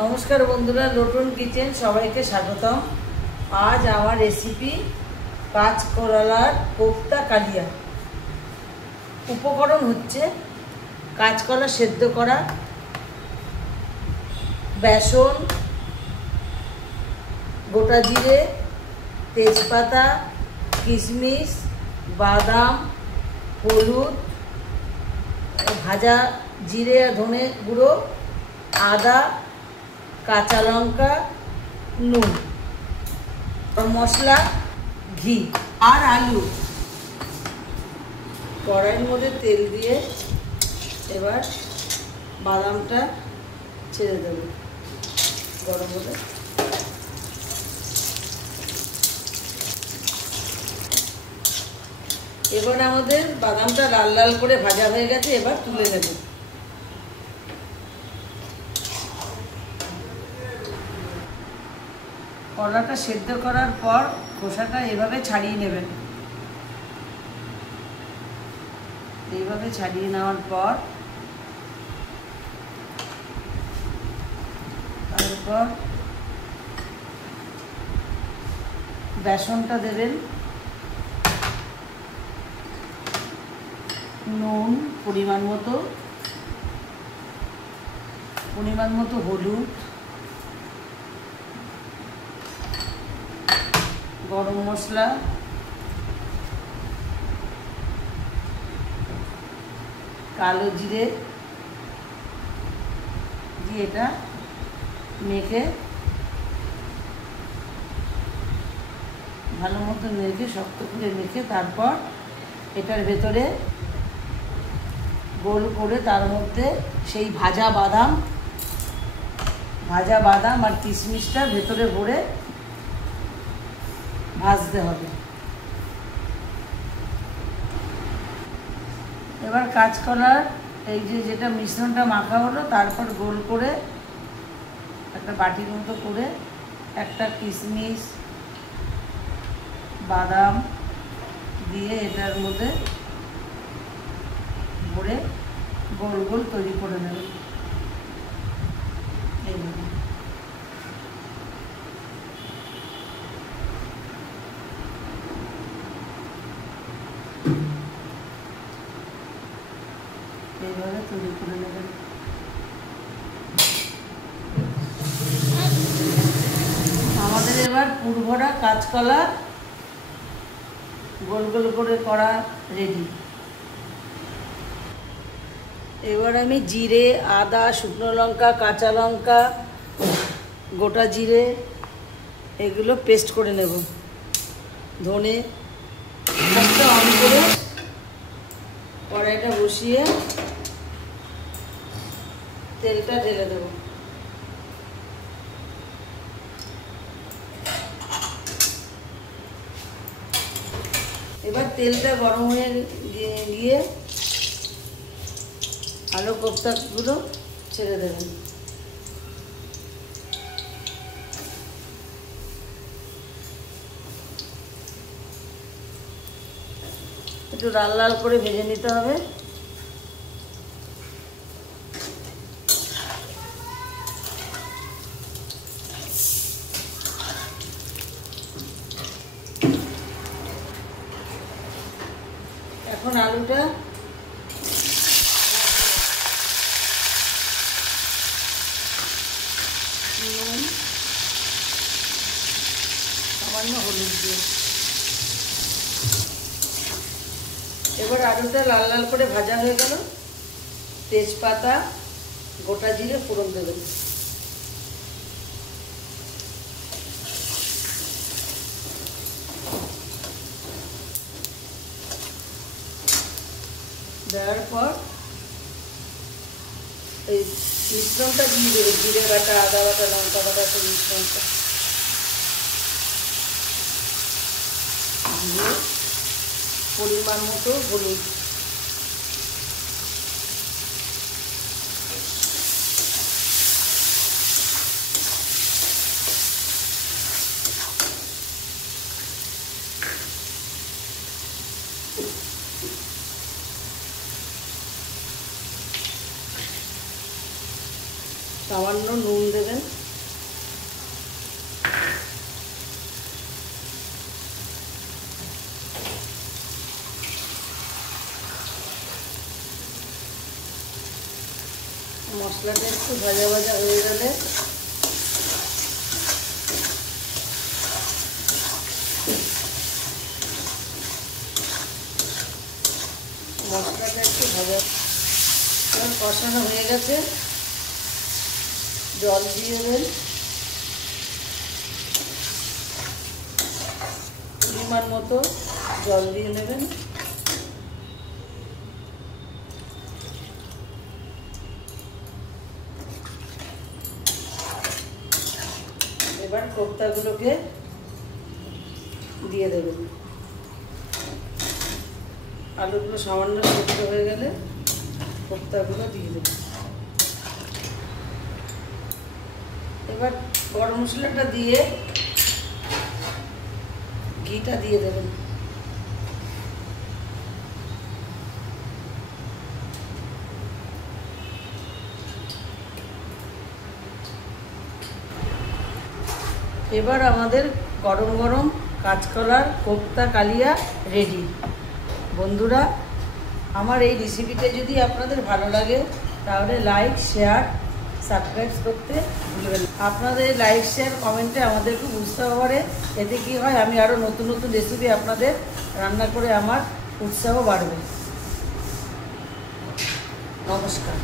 নমস্কার বন্ধুরা, নতুন কিচেন সবাইকে স্বাগতম। আজ আমার রেসিপি কাঁচকলার কোপ্তা কালিয়া। উপকরণ হচ্ছে কাঁচকলা সেদ্ধ করা, বেসন, গোটা জিরে, তেজপাতা, কিশমিশ, বাদাম, হলুদ, ভাজা জিরে আর ধনে গুঁড়ো, আদা, কাঁচা লঙ্কা, নুন, মশলা, ঘি আর আলু। কড়াইয়ের মধ্যে তেল দিয়ে এবার বাদামটা ছেড়ে দেব গরম হলে। এবার আমাদের বাদামটা লাল লাল করে ভাজা হয়ে গেছে, এবার তুলে নেব। কলাটা সেদ্ধ করার পর খোসাটা এভাবে ছাড়িয়ে নেবেন। এইভাবে ছাড়িয়ে নেওয়ার পর তারপর বেসনটা দেবেন, নুন পরিমাণ মতো হলুদ, গরম মশলা, কালো জিরে দিয়ে এটা মেখে ভালো মতো শক্ত করে মেখে তারপর এটার ভেতরে গোল করে তার মধ্যে সেই ভাজা বাদাম আর কিশমিশটা ভেতরে ভরে ভাজতে হবে। এবার কাঁচকলার এই যেটা মিশ্রণটা মাখা হলো, তারপর গোল করে একটা বাটির মতো করে একটা কিশমিশ বাদাম দিয়ে এটার মধ্যে ভরে গোল গোল তৈরি করে নেবে। এইভাবে তৈরি করে নেবেন। আমাদের এবার পুরভরা কাঁচকলা গোল গোল করে করা রেডি। এবার আমি জিরে, আদা, শুকনো লঙ্কা, কাঁচা লঙ্কা, গোটা জিরে এগুলো পেস্ট করে নেব। ধনে অন করে কড়াইটা বসিয়ে তেলটা ঢেলে দেব। এবার তেলটা গরম হয়ে গিয়ে আলু কোপ্তাগুলো ছেড়ে দেবেন। একটু লাল লাল করে ভেজে নিতে হবে। এখন আলুটা নুন, সামান্য হলুদ দিয়ে এবার আলুটা লাল লাল করে ভাজা হয়ে গেল। তেজপাতা, গোটা জিরে ফোড়ন দেবেন। দেওয়ার পর এই মিশ্রণটা দিয়ে দেবে, জিরে বাটা, আদা বাটা, লঙ্কা বাটা, সেই মিশ্রণটা দিয়ে পরিমাণ মতো হলুদ, সামান্য নুন দেবেন, মশলাটা একটু ভাজা ভাজা হয়ে গেলে মশলাটা একটু ভাজা কষানো হয়ে গেছে, জল দিয়ে দেবেন, পরিমাণ মতো জল দিয়ে নেবেন। এবার কোপ্তাগুলোকে দিয়ে দেবেন। আলুগুলো সামান্য সেদ্ধ হয়ে গেলে কোপ্তাগুলো দিয়ে দেবেন। এবার গরম মশলাটা দিয়ে ঘিটা দিয়ে দেবেন। এবার আমাদের গরম গরম কাঁচকলার কোপ্তা কালিয়া রেডি। বন্ধুরা, আমার এই রেসিপিটা যদি আপনাদের ভালো লাগে তাহলে লাইক, শেয়ার, সাবস্ক্রাইব করতে ভুলবেন না। আপনাদের লাইক, শেয়ার, কমেন্টে আমাদেরকে বুঝতে পারে, এতে কি হয় আমি আরও নতুন নতুন রেসিপি আপনাদের রান্না করে আমার উৎসাহ বাড়বে। নমস্কার।